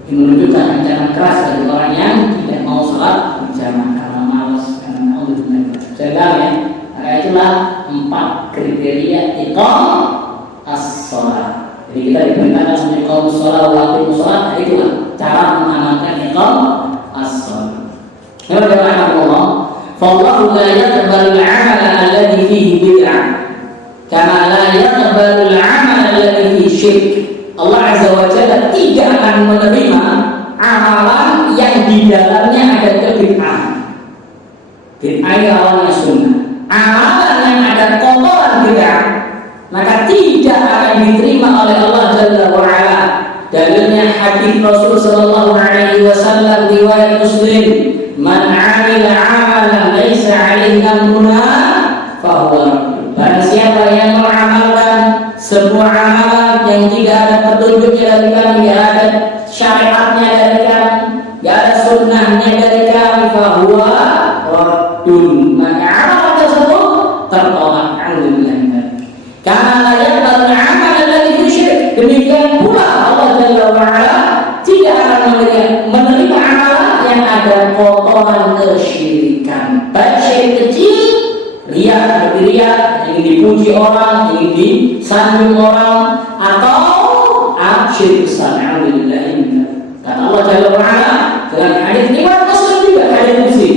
Ini menunjukkan ancaman keras dari orang yang tidak mau sholat berjamaah karena malas, karena mau berjamaah. Saya ya, maka itulah 4 kriteria iqam as-sholat. Jadi kita diperintahkan untuk iqam as-sholat, waktu sholat, itulah cara mengamalkan iqam as-sholat. Yang berkata Allah, فالله لا يقبل العمل الذي فيه بدعة كما لا يقبل العمل الذي فيه شرك. Allah Azza wa Jalla tidak akan menerima amalan yang di dalamnya ada kebid'ahan. Bid'ah awalnya sunnah. Amalan yang ada kotoran bid'ah, maka tidak akan diterima oleh Allah Jalla wa Ala. Dalilnya hadis Rasul sallallahu alaihi wasallam riwayat Muslim, man 'amila 'amalan laisa 'alaihi amruna fa huwa. Barang siapa yang mengamalkan sebuah amalan yang tidak ada petunjuknya dari kami, tidak ada syariatnya dari kami, tidak ada sunnahnya dari kami, fa huwa raddun, maka amalan tersebut tertolak. Alhamdulillah. Karena la yaqbalu 'amalan alladhi fi syirk. Demikian pula Allah Jalla wa Ala tidak akan menerima amalan yang ada kotoran kesyirikan, baik syirik kecil, riya, ingin dipuji orang, ingin disanjung orang, atau syirik besar. Alhamdulillah. Kata Allah Jalla wa Ala dalam hadis riwayat Muslim juga, hadis Muslim,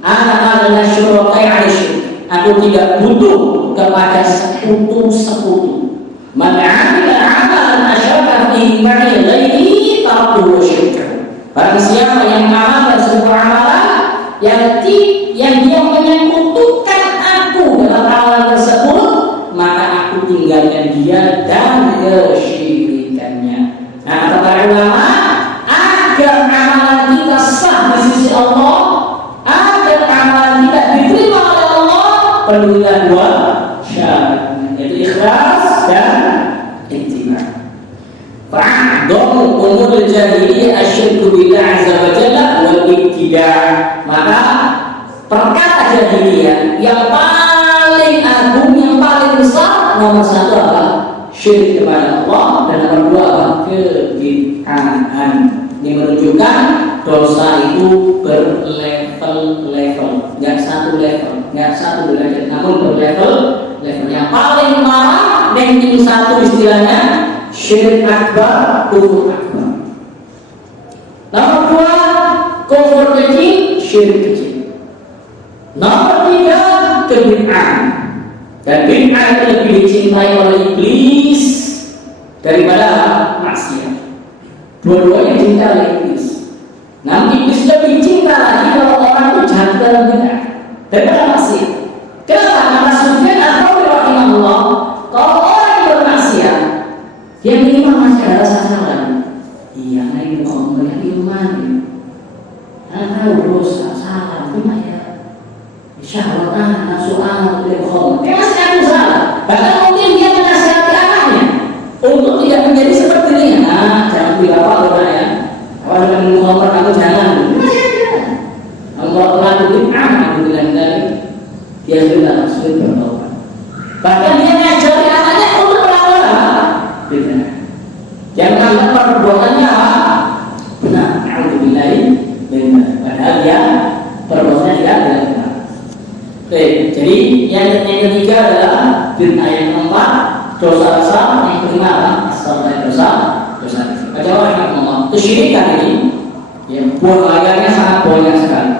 ana adalah syuraqai 'ala syirk. Aku tidak butuh kepada sekutu. Man 'amila 'amalan asyraka fihi ma'i ghairi taraktuhu wa syirka. Barang siapa yang mengamalkan sebuah amalan yang dia menyekutukan aku dalam amalan tersebut, maka aku tinggalkan dia dan kesyirikannya. Nah, kata para ulama, agar amalan kita sah di sisi Allah, agar amalan kita diterima oleh Allah, perlulah 2 syarat, yaitu ikhlas dan ittiba'. Fa'adhamu umuril jahiliyah asyirku billah azza wa jalla wal ibtida'. Maka perkara jahiliyah yang paling agung, yang paling besar, nomor 1 apa? Syirik kepada Allah, dan nomor 2 apa? Kebid'ahan. Ini menunjukkan dosa itu berlevel-level, nggak satu level, nggak satu derajat, namun berlevel-level. Yang paling parah, ranking 1 istilahnya syirik akbar, kufur akbar. Nomor 2 kufur kecil, syirik kecil. Nomor 3 kebid'ahan. Dan bid'ah itu lebih dicintai oleh iblis daripada maksiat. Dua-duanya cinta oleh iblis. Namun iblis lebih cinta lagi kalau orang itu jatuh dalam bid'ah daripada maksiat. Kenapa? Karena Sufyan Ats-Tsauri rahimahullah, kalau orang yang bermaksiat, dia minimal masih ada rasa salah. Iya, ini kok melihat iman ya. Tahu dosa, salah, cuma ya syahwat, nafsu amal, berkhom. Dia masih ada salah. Bahkan mungkin dia menasihati anaknya untuk tidak menjadi seperti ini. Nah, jangan bilang apa ya. Kalau dengan berkhom kamu jangan. Masih ada. Allah melakukan amal dengan dari dia sudah bertobat. Bahkan dia ngajari anaknya untuk melakukan bid'ah. kita perbuatannya apa? Benar. Alhamdulillah. Benar. Padahal dia perbuatannya tidak benar. Oke, jadi yang ketiga adalah bid'ah, yang keempat dosa besar, yang kelima adalah asal dosa besar. Baca Allah. Itu syirik kan ini? Ya, buah bahayanya sangat banyak sekali.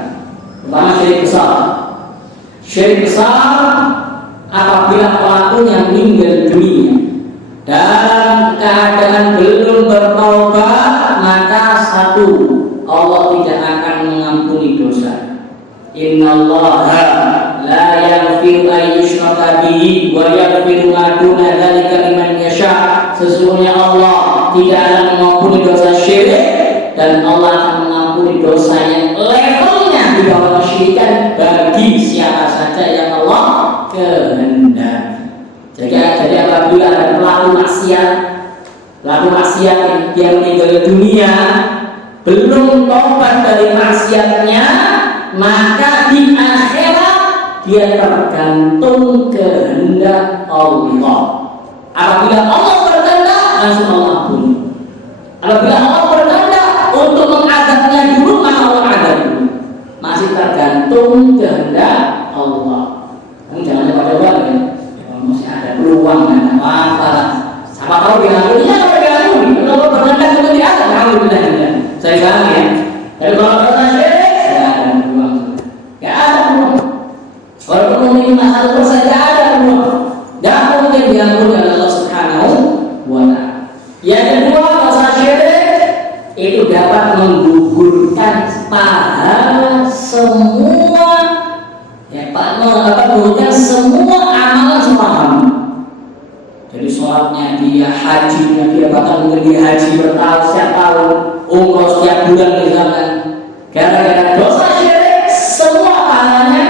Pertama syirik besar. Syirik besar apabila pelakunya meninggal dunia dalam keadaan belum bertaubat, maka satu, Allah tidak akan mengampuni dosa. Innallaha la yaghfiru an yushraka bihi wa yaghfiru ma duna dzalika liman yasha. Sesungguhnya Allah tidak akan mengampuni dosa syirik, dan Allah akan mengampuni dosa yang levelnya di bawah kesyirikan bagi siapa saja yang Allah kehendaki. Jadi apabila ada pelaku maksiat yang meninggal dunia belum tobat dari maksiatnya, maka di akhirat dia tergantung kehendak Allah. Apabila Allah berkehendak, langsung Allah ampuni. Apabila Allah berkehendak untuk mengadabnya dulu, maka Allah adab dulu. Masih tergantung kehendak Allah. Kamu jangan coba-coba ya. Kalau masih ada peluang dan apa-apa, siapa tahu dia ampuni, ya kalau dia ampuni. Kalau Allah berkehendak itu tidak ada. Alhamdulillah. Saya paham ya. Tapi kalau dosa syirik, tidak ada peluang. Tidak ada peluang. Walaupun mungkin masalah dosa, tidak ada peluang. Tidak mungkin diampuni oleh Allah Subhanahu wa Ta'ala. Yang kedua, dosa syirik itu dapat menggugurkan pahala semua, ya Pak, menggugurkan semua amalan semua hamba. Jadi sholatnya dia, hajinya dia, bahkan mungkin dia haji bertahun setiap tahun, umroh setiap bulan misalkan. Gara-gara dosa syirik, semua pahalanya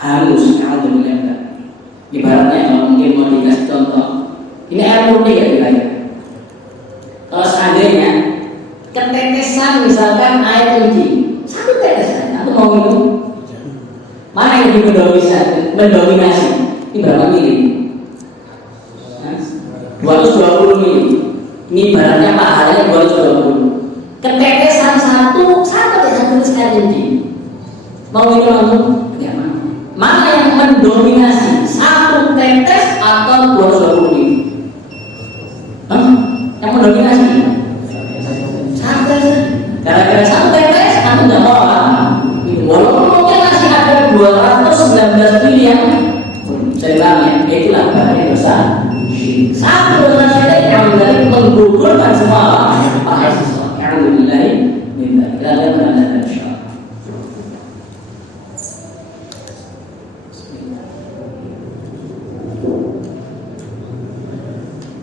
hangus. Alhamdulillah. Ibaratnya kalau mungkin mau dikasih contoh, ini air putih ya kira-kira. Kalau seandainya ketetesan misalkan air kencing, satu tetesan, aku mau minum, mana yang lebih mendominasi? Ini berapa mili? 220 mili. Ini ibaratnya pahalanya 220. Ketetesan satu tetesan air kencing, mau minum langsung? Ya mau. Mana yang mendominasi? Satu tetes atau 220 mili? Yang mendominasi? Gara-gara satu tetes, kamu nggak mau apa? Walaupun mungkin masih ada 219 pilihan, saya bilang ya, itulah bahaya dosa syirik. Satu dosa syirik yang dari menggugurkan semua pahala sesuatu. Alhamdulillah, kita lihat benar-benar insyaallah.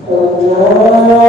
Allah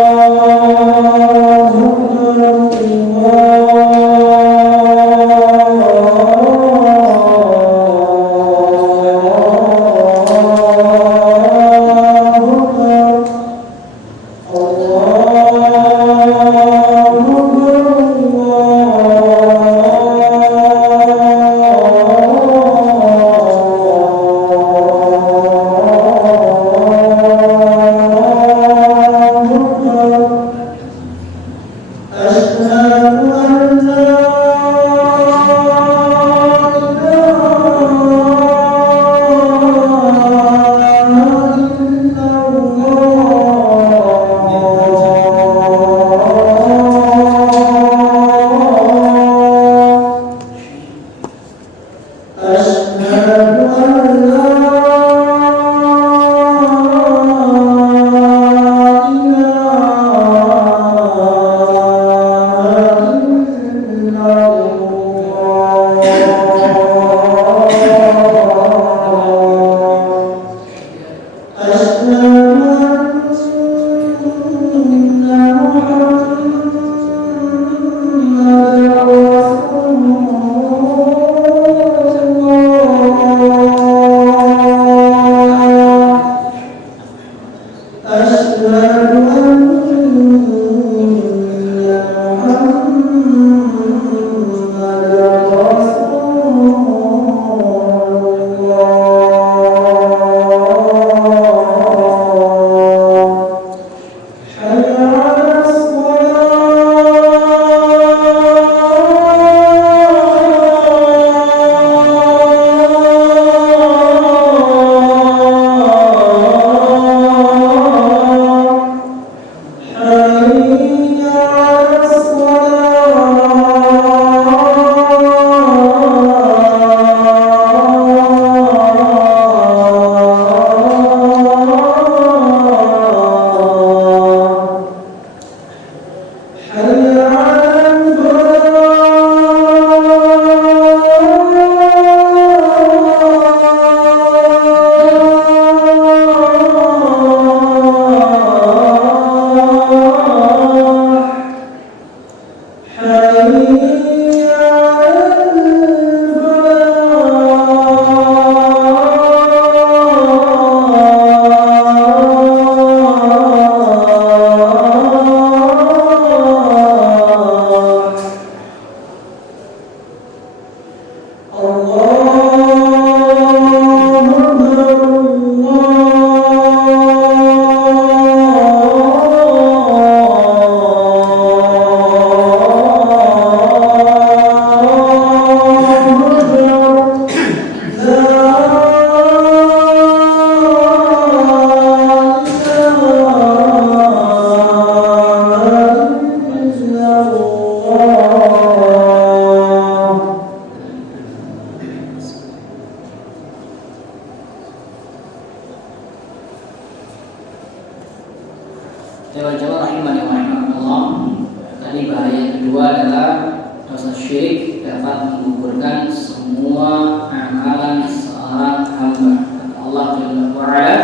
syirik dapat menggugurkan semua amalan seorang hamba. Kata Allah Jalla wa Ala,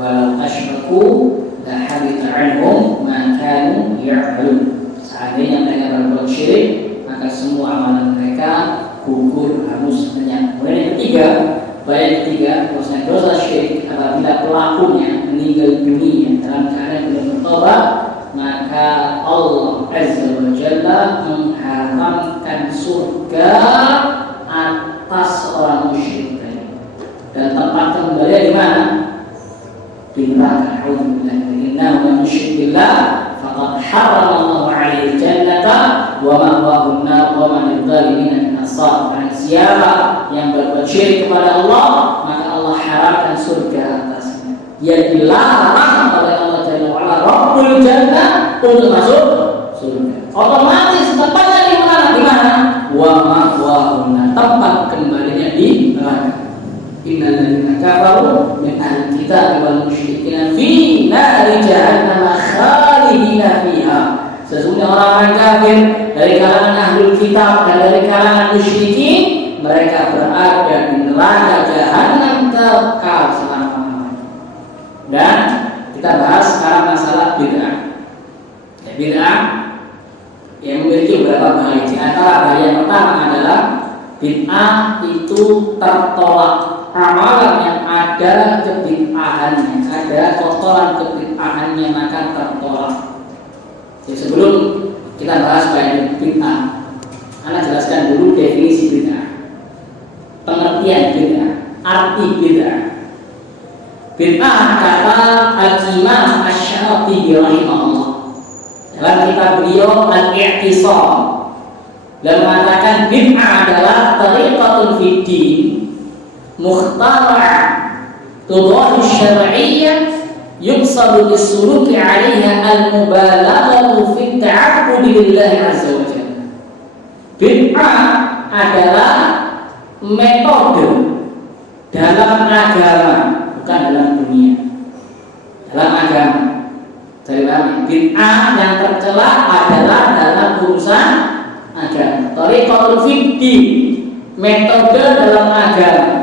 "Walau asyraku la habita 'anhum ma kanu ya'malun." Seandainya mereka berbuat syirik, maka semua amalan mereka gugur, hangus, lenyap. Kemudian yang ketiga, bahwasanya dosa syirik apabila pelakunya meninggal dunia dalam keadaan belum bertobat, maka Allah Azza wa Jalla mengharamkan surga atas orang musyrik tadi. Dan tempat kembali di mana? Di neraka. Innahu man yusyrik billah faqad harrama Allahu 'alaihi jannata wa ma'wahu an-nar wa ma lidh-dhalimin ansar. Siapa yang berbuat syirik kepada Allah, maka Allah haramkan surga atasnya. Dia dilarang oleh Allah Jalla wa Ala, Rabbul Jannah, untuk masuk surga. Otomatis tempatnya di mana? Di mana? Wa ma'wahu an-nar, tempat kembalinya di neraka. Innal ladzina kafaru min ahli kitab wal musyrikin fi nari jahannam khalidina fiha. Sesungguhnya orang-orang kafir dari kalangan ahlul kitab dan dari kalangan musyrikin, mereka berada di neraka jahanam kekal selama-lamanya. Dan kita bahas sekarang masalah bid'ah. Bid'ah yang memiliki beberapa bahaya. Di antara bahaya yang pertama adalah bid'ah itu tertolak. Amalan yang ada kebid'ahannya, ada kotoran kebid'ahannya, maka tertolak. Jadi sebelum kita bahas banyak bid'ah, Anda jelaskan dulu definisi bid'ah, pengertian bid'ah, arti bid'ah. Bid'ah kata Al-Imam Asy-Syatibi rahimahullah dalam kitab beliau Al-I'tisam, dan mengatakan bid'ah adalah tariqatun fid din mukhtara'ah tudahi syar'iyyah yuqsadu bis-suluki 'alaiha al-mubalaghatu fi at-ta'abbud lillahi 'azza wa jalla. Bid'ah adalah metode dalam agama, bukan dalam dunia. Dalam agama. Jadi bid'ah yang tercela adalah dalam urusan agama. Tariqatul fiddi, metode dalam agama.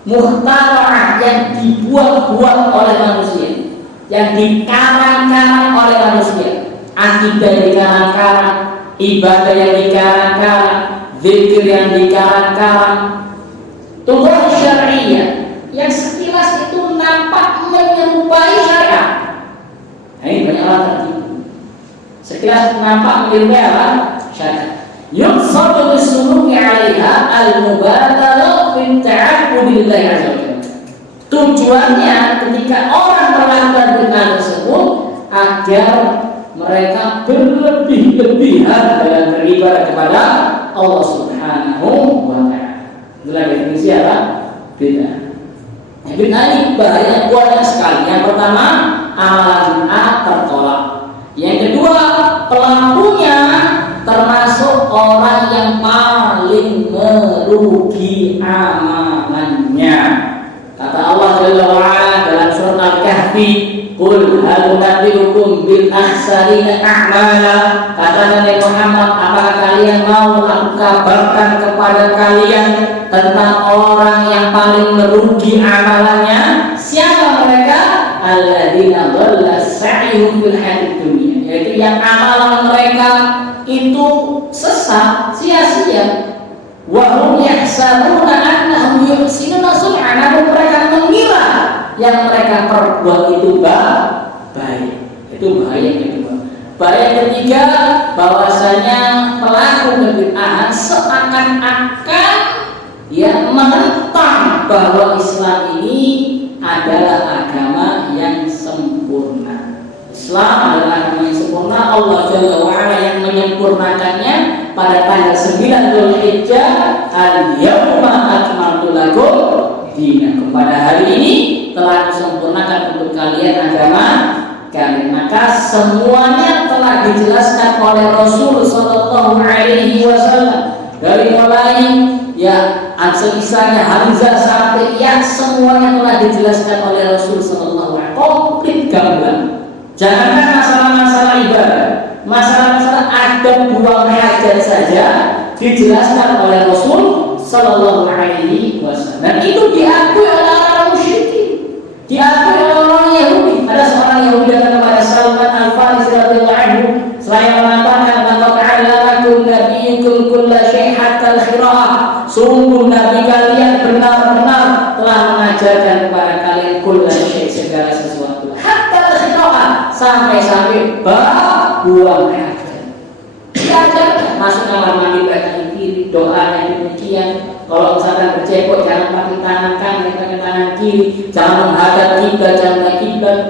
Mukhtara'ah, yang dibuat-buat oleh manusia, yang dikarang-karang oleh manusia. Akidah yang dikarang-karang, ibadah yang dikarang-karang, zikir yang dikarang-karang, tuduh syariah yang sekilas itu nampak menyerupai syariat. Nah, ini banyak orang tertipu. Sekilas nampak menyerupai apa? Syariat. Yuqsadu bis-suluki 'alaiha al-mubalaghah fi at-ta'abbud lillahi 'azza wa jalla. Tujuannya ketika orang melakukan bid'ah tersebut agar mereka berlebih-lebihan dalam beribadah kepada Allah Subhanahu wa ta'ala. Itulah definisi apa? Bid'ah. Bid'ah ini bahaya banyak sekali. Yang pertama, amalan bid'ah tertolak. Yang kedua, pelakunya termasuk orang yang paling merugi amalannya. Kata Allah Jalla wa Ala dalam surat Al-Kahfi, "Qul hal nunabbi'ukum bil akhsarina a'mala." Kata Nabi Muhammad, apakah kalian mau aku kabarkan kepada kalian tentang orang yang paling merugi amalannya? Siapa mereka? Alladzina dhalla sa'yuhum fil hayatid dunya, yaitu yang amalan mereka itu sesat, sia-sia. Wa hum yahsabuna annahum yuhsinuna sun'a, namun mereka mengira yang mereka perbuat itu baik. Itu bahaya yang kedua. Bahaya yang ketiga, bahwasanya pelaku kebid'ahan seakan-akan menentang bahwa Islam ini adalah agama yang sempurna. Islam adalah agama yang sempurna. Allah Jalla wa Ala yang menyempurnakannya pada tanggal 9 Dzulhijjah, al-yauma akmaltu lakum dinakum. Pada hari ini telah disempurnakan untuk kalian agama kalian. Maka semuanya telah dijelaskan oleh Rasul sallallahu alaihi wasallam. Dari mulai semisahnya Hamzah sampai semuanya telah dijelaskan oleh Rasul sallallahu alaihi wasallam. Komplit gamblang. Jangankan masalah-masalah ibadah, masalah-masalah adab buang hajat saja dijelaskan oleh Rasul Sallallahu Alaihi Wasallam. Dan itu diakui oleh orang musyrikin, diakui oleh orang Yahudi. Ada seorang Yahudi datang kepada Salman Al-Farisi radhiyallahu anhu, selain mengatakan bahwa ta'allamakum nabiyyukum kulla syai' hatta al-khira'ah, sungguh nabi kalian benar-benar telah mengajarkan kepada kalian kulla syai', segala sesuatu, hatta al-khira'ah, sampai buang air. Diajarkan masuk kamar mandi bagian kiri, doanya demikian. Kalau misalkan bercebok jangan pakai tangan kanan, pakai tangan kiri, jangan menghadap kiblat, jangan kiblat.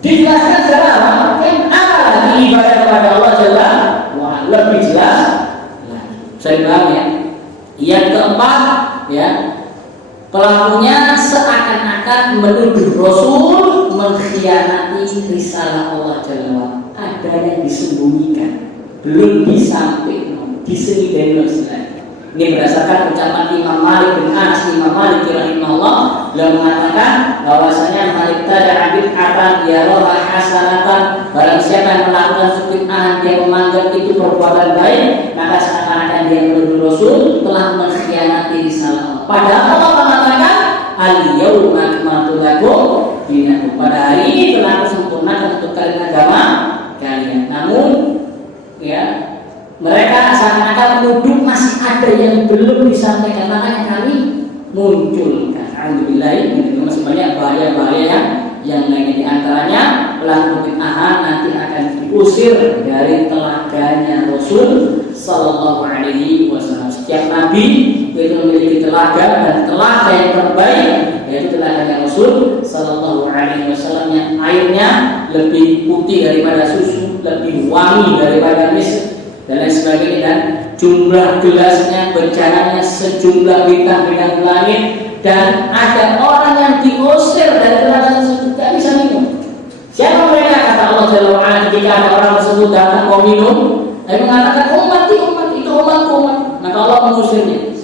Dijelaskan secara yang lagi ibadah kepada Allah Jalla wa'ala lebih jelas lagi. Saya bilang ya. Yang keempat ya, pelakunya seakan-akan menuduh Rasul mengkhianati risalah Allah Jalla wa'ala. Ada yang disembunyikan, belum disampaikan, disembunyikan lagi. Ini berdasarkan ucapan Imam Malik bin Anas. Imam Malik rahimahullah beliau mengatakan bahwasanya Malik tada bid'atan yaraha hasanatan, barang siapa yang melakukan suatu bid'ah dia menganggap itu perbuatan baik, maka seakan-akan dia menuduh Rasul telah mengkhianati risalah Allah. Padahal Allah mengatakan al-yauma akmaltu lakum dinakum, pada hari ini telah sempurnakan untuk kalian agama kalian. Namun ya, mereka seakan-akan menuduh masih ada yang belum disampaikan, makanya kami munculkan. Alhamdulillah, ini masih banyak bahaya-bahaya yang lainnya. Di antaranya pelaku bid'ah nanti akan diusir dari telaganya Rasul Sallallahu Alaihi Wasallam. Setiap nabi itu memiliki telaga, dan telaga yang terbaik yaitu telaganya Rasul Sallallahu Alaihi Wasallam yang airnya lebih putih daripada susu, lebih wangi daripada misik dan lain sebagainya, dan jumlah gelasnya berjalannya sejumlah bintang-bintang langit. Dan ada orang yang diusir dari telaga tersebut, tidak bisa minum. Siapa mereka? Kata Allah Jalla wa'ala, ketika ada orang tersebut datang mau minum, dia mengatakan umat itu umatku. Maka Allah mengusirnya.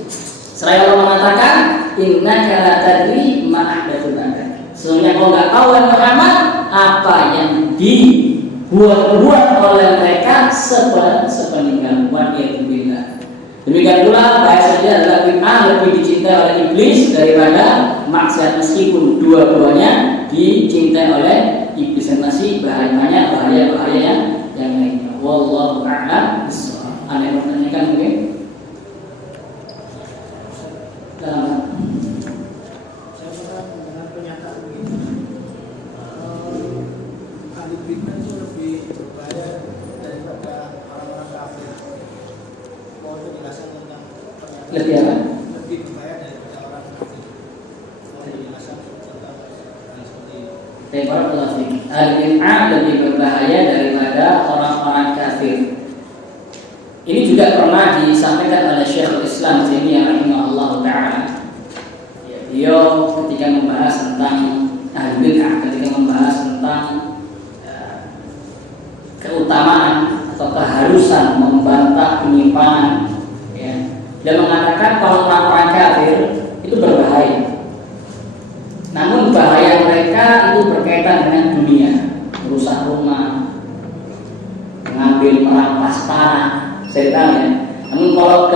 Seraya Allah mengatakan innaka la tadri ma ahdatsu ba'dak. Sesungguhnya kau enggak tahu yang Muhammad apa yang dibuat oleh mereka sepeninggal wa'iyatubillah. Demikian pula bahasanya adalah bid'ah lebih dicintai oleh iblis daripada maksiat, meskipun dua-duanya dicintai oleh iblis, dan masih banyak bahaya yang lainnya. Wallahu a'lam bishawab. Ada yang bertanyakan mungkin? Dalam saya pernah mendengar pernyataan begini, ahli bid'ah itu lebih berbahaya daripada orang-orang kafir. Mau penjelasan tentang pernyataan lebih apa? Lebih berbahaya daripada orang kafir. Mau penjelasan tentang hal seperti itu. Ahli bid'ah lebih berbahaya daripada orang-orang kafir. Ini juga pernah disampaikan oleh Syekhul Islam Taimiyah rahimahullah taala. Beliau ketika membahas tentang ahli bid'ah, ketika membahas tentang keutamaan atau keharusan membantah penyimpangan, ya, dia mengatakan kalau orang-orang kafir itu berbahaya. Namun bahaya mereka itu berkaitan dengan dunia, merusak rumah, mengambil, merampas tanah. Saya tahu ya. Namun kalau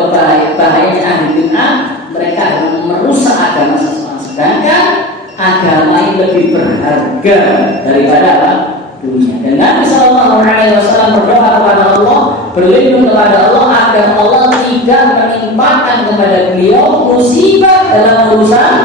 bahayanya ahli bid'ah, mereka merusak agama seseorang. Sedangkan agama yang lebih berharga daripada apa? Dunia. Dan Nabi Sallallahu Alaihi Wasallam berdoa kepada Allah, berlindung kepada Allah agar Allah tidak menimpakan kepada beliau musibah dalam urusan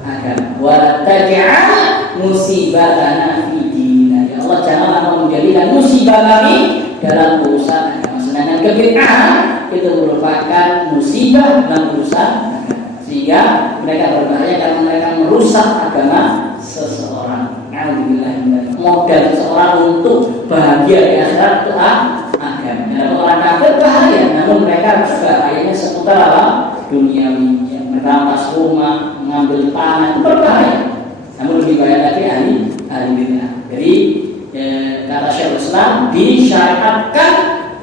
agama. Wa taj'al musibatana fi dinina. Ya Allah, janganlah menjadikan musibah kami dalam urusan agama. Sedangkan kebid'ahan itu merupakan musibah dalam urusan agama, sehingga mereka berbahaya karena mereka merusak agama seseorang. Alhamdulillah, modal seseorang untuk bahagia di akhirat itu agama. Dan orang kafir bahaya, namun mereka bahayanya seputar apa? Duniawi, yang merampas rumah, mengambil tanah, itu berbahaya. Namun lebih bahaya lagi ahli bid'ah. Jadi kata Syekhul Islam, disyariatkan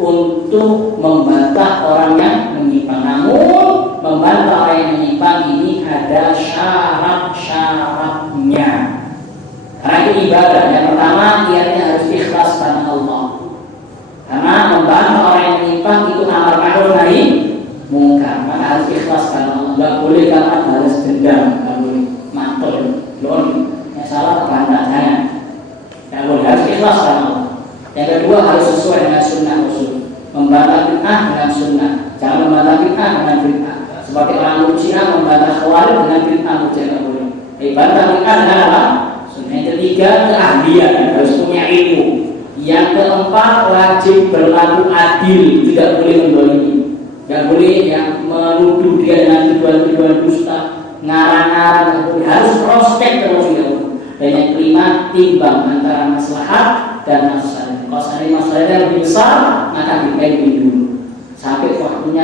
untuk membantah orang yang menyimpang. Namun membantah orang yang menyimpang ini ada syarat-syaratnya. Karena itu ibadah. Yang pertama, niatnya harus ikhlas karena Allah. Karena membantah orang yang menyimpang itu amar ma'ruf nahi boleh kakak balas dendam, nggak boleh mantul, lon, yang salah bantah jangan, nggak boleh, harus ikhlas sama Allah. Yang kedua harus sesuai dengan sunnah Rasul, membantah bid'ah dengan sunnah, jangan membantah bid'ah dengan bid'ah. Seperti orang Murji'ah membantah Khawarij dengan bid'ah, nggak boleh. Bantah bid'ah dengan apa? Sunnah. Yang ketiga keahlian, harus punya ilmu. Yang keempat wajib berlaku adil, tidak boleh mendolimi. Tidak boleh yang menuduh dia dengan tuduhan-tuduhan dusta, ngarang-ngarang, harus cross check terlebih dahulu. Dan yang kelima, timbang antara maslahat dan mafsadah. Kalau seandainya masalahnya lebih besar, maka dipending dulu sampai waktunya